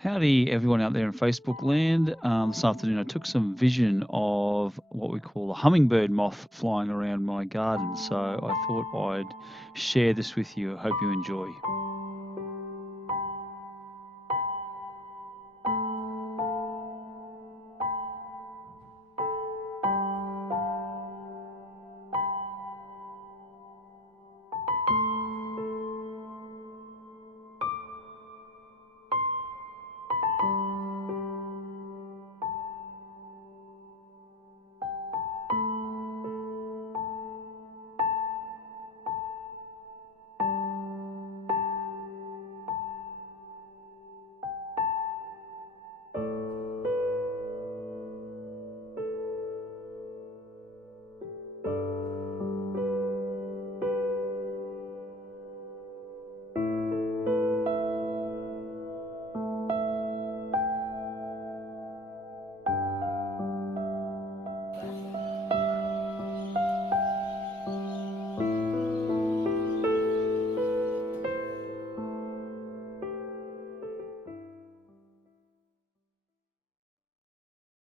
Howdy, everyone out there in Facebook land. This afternoon, I took some vision of what we call a hummingbird moth flying around my garden. So I thought I'd share this with you. I hope you enjoy.